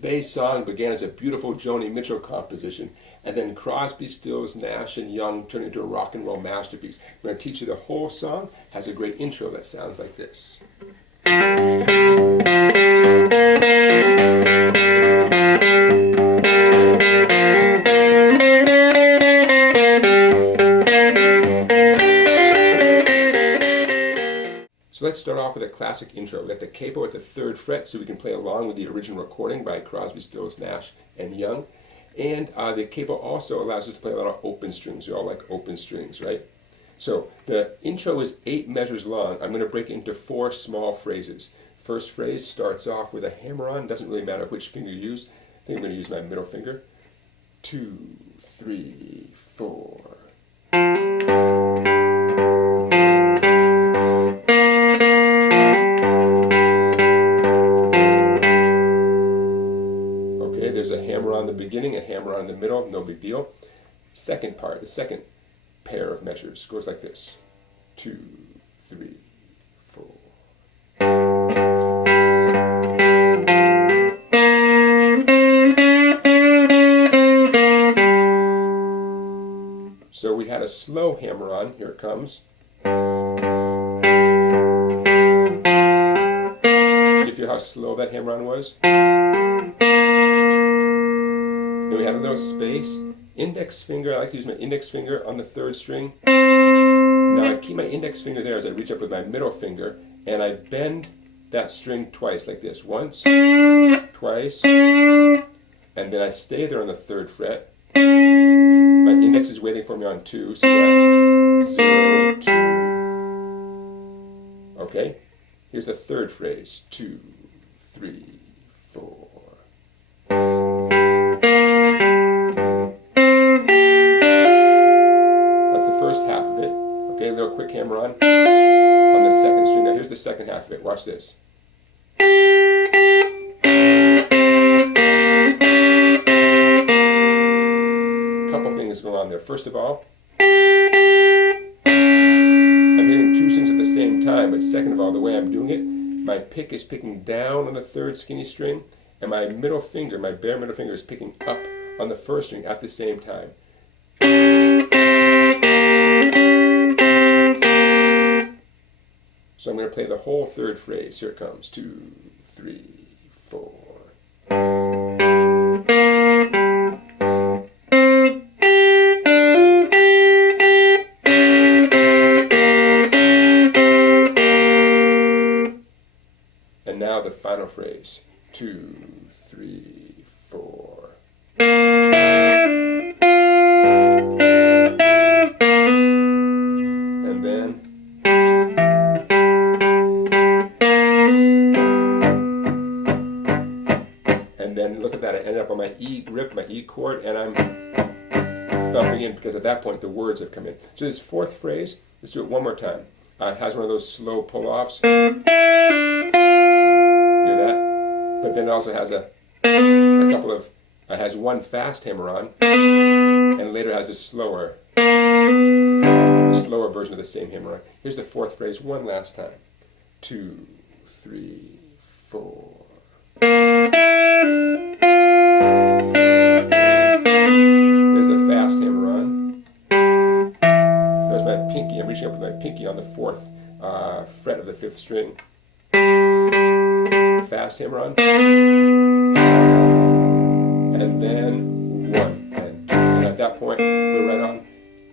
Today's song began as a beautiful Joni Mitchell composition, and then Crosby, Stills, Nash & Young turned into a rock and roll masterpiece. I'm going to teach you the whole song. It has a great intro that sounds like this. So let's start off with a classic intro. We have the capo at the 3rd fret so we can play along with the original recording by Crosby, Stills, Nash & Young. And the capo also allows us to play a lot of open strings. We all like open strings, right? So the intro is 8 measures long. I'm going to break it into 4 small phrases. First phrase starts off with a hammer-on. Doesn't really matter which finger you use. I think I'm going to use my middle finger. 2, 3, 4. There's a hammer on the beginning, a hammer on the middle, no big deal. Second part, the second pair of measures goes like this. 2, 3, 4. So we had a slow hammer on, here it comes. You feel how slow that hammer on was? Then we had a little space. Index finger, I like to use my index finger on the 3rd string. Now I keep my index finger there as I reach up with my middle finger, and I bend that string twice like this. Once, twice, and then I stay there on the 3rd fret. My index is waiting for me on 2, so that 0, 2. Okay, here's the 3rd phrase. 2, 3, 4. First half of it. Okay, a little quick hammer on the 2nd string. Now here's the second half of it. Watch this. A couple things going on there. First of all, I'm hitting 2 strings at the same time, but second of all, the way I'm doing it, my pick is picking down on the 3rd skinny string, and my middle finger, my bare middle finger, is picking up on the 1st string at the same time. So I'm going to play the whole 3rd phrase. Here it comes. 2, 3, 4. And now the final phrase. 2, 3, 4. And then look at that, I ended up on my E grip, my E chord, and I'm thumping in because at that point the words have come in. So this 4th phrase, let's do it one more time. It has one of those slow pull-offs. Hear that? But then it also has a couple of, has one fast hammer on, and later has a slower version of the same hammer on. Here's the 4th phrase one last time. 2, 3, 4. There's the fast hammer on. There's my pinky. I'm reaching up with my pinky on the 4th fret of the 5th string. Fast hammer on. And then 1 and 2. And at that point, we're right on.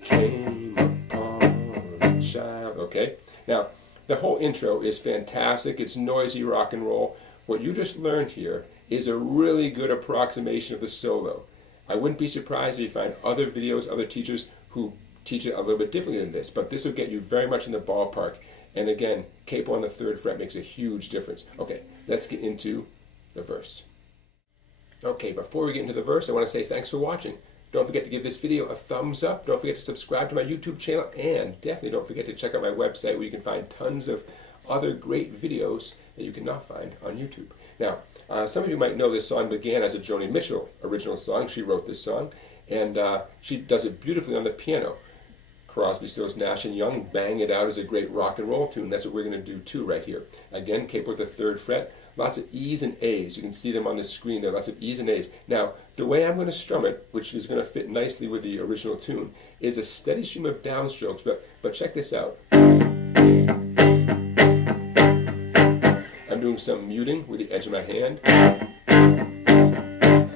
Came upon a child. Okay? Now, the whole intro is fantastic. It's noisy rock and roll. What you just learned here is a really good approximation of the solo. I wouldn't be surprised if you find other videos, other teachers who teach it a little bit differently than this, but this will get you very much in the ballpark. And again, capo on the 3rd fret makes a huge difference. Okay, let's get into the verse. Okay, before we get into the verse, I want to say thanks for watching. Don't forget to give this video a thumbs up. Don't forget to subscribe to my YouTube channel, and definitely don't forget to check out my website where you can find tons of other great videos that you cannot find on YouTube. Now, some of you might know this song began as a Joni Mitchell original song. She wrote this song, and she does it beautifully on the piano. Crosby, Stills, Nash & Young, Bang It Out is a great rock and roll tune. That's what we're going to do too right here. Again, capo with the 3rd fret. Lots of E's and A's. You can see them on the screen there. Lots of E's and A's. Now, the way I'm going to strum it, which is going to fit nicely with the original tune, is a steady stream of downstrokes. But check this out. I'm doing some muting with the edge of my hand.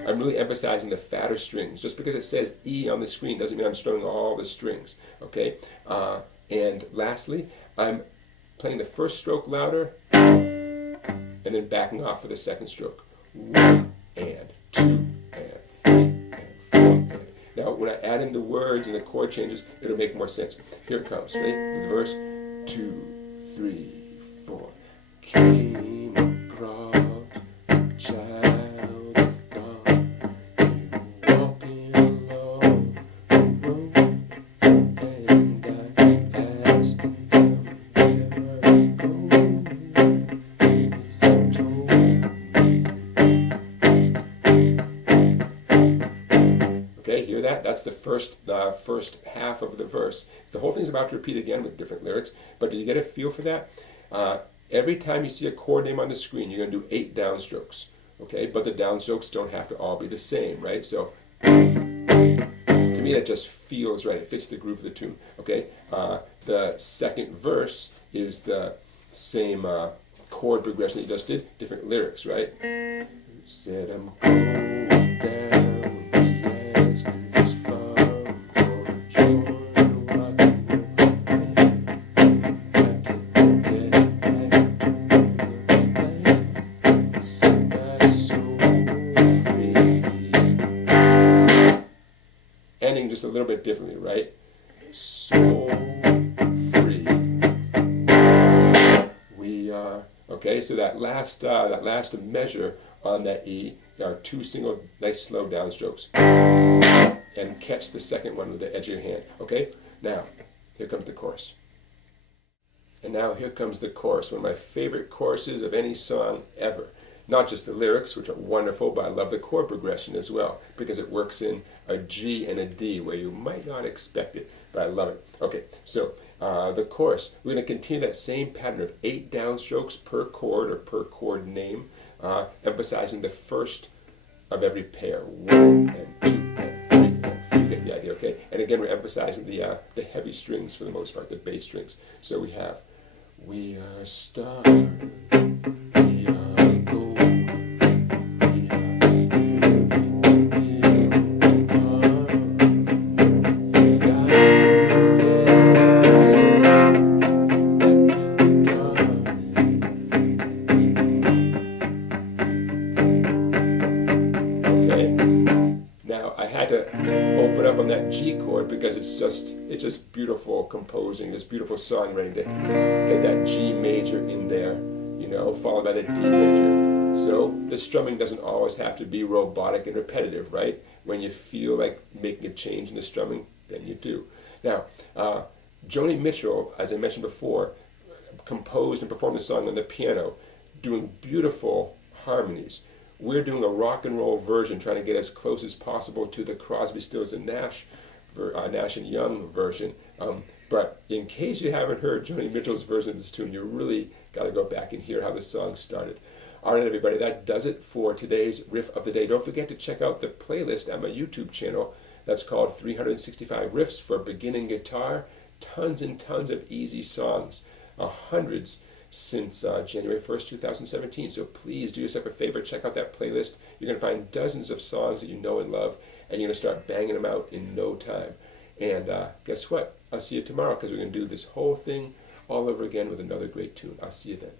I'm really emphasizing the fatter strings. Just because it says E on the screen doesn't mean I'm strumming all the strings. Okay. And lastly, I'm playing the first stroke louder, and then backing off for the second stroke. 1 and 2 and 3 and 4 and. Now, when I add in the words and the chord changes, it'll make more sense. Here it comes, right? The verse, 2, 3, 4. Came across a child of God, he walking along the road, and I asked him where I go. Okay, hear that? That's the first half of the verse. The whole thing's about to repeat again with different lyrics, but did you get a feel for that? Every time you see a chord name on the screen, you're going to do 8 downstrokes. Okay, but the downstrokes don't have to all be the same, right? So, to me, that just feels right. It fits the groove of the tune. Okay, the second verse is the same chord progression that you just did, different lyrics, right? Said I'm going down the Asker's farm, gonna join rock and roll band. Got to get back to the land and set my soul free. Ending just a little bit differently, right? Soul free. We are. Okay, so that last measure on that E are 2 single nice slow downstrokes, and catch the second one with the edge of your hand. Okay, now here comes the chorus. And now here comes the chorus, one of my favorite choruses of any song ever. Not just the lyrics, which are wonderful, but I love the chord progression as well, because it works in a G and a D where you might not expect it, but I love it. Okay, so the chorus, we're going to continue that same pattern of 8 downstrokes per chord or per chord name, emphasizing the first of every pair. 1 and 2 and 3 and 4. You get the idea, okay? And again, we're emphasizing the heavy strings for the most part, the bass strings. So we have, we are stars, we are gold, we are open up on that G chord because it's just beautiful composing, it's beautiful songwriting to get that G major in there, you know, followed by the D major. So the strumming doesn't always have to be robotic and repetitive, right? When you feel like making a change in the strumming, then you do. Now, Joni Mitchell, as I mentioned before, composed and performed the song on the piano, doing beautiful harmonies. We're doing a rock and roll version, trying to get as close as possible to the Crosby, Stills, and Nash & Young version. But in case you haven't heard Joni Mitchell's version of this tune, you really got to go back and hear how the song started. All right, everybody, that does it for today's Riff of the Day. Don't forget to check out the playlist on my YouTube channel. That's called 365 Riffs for Beginning Guitar. Tons and tons of easy songs, hundreds since January 1st, 2017. So please do yourself a favor, check out that playlist. You're going to find dozens of songs that you know and love, and you're going to start banging them out in no time. And guess what? I'll see you tomorrow because we're going to do this whole thing all over again with another great tune. I'll see you then.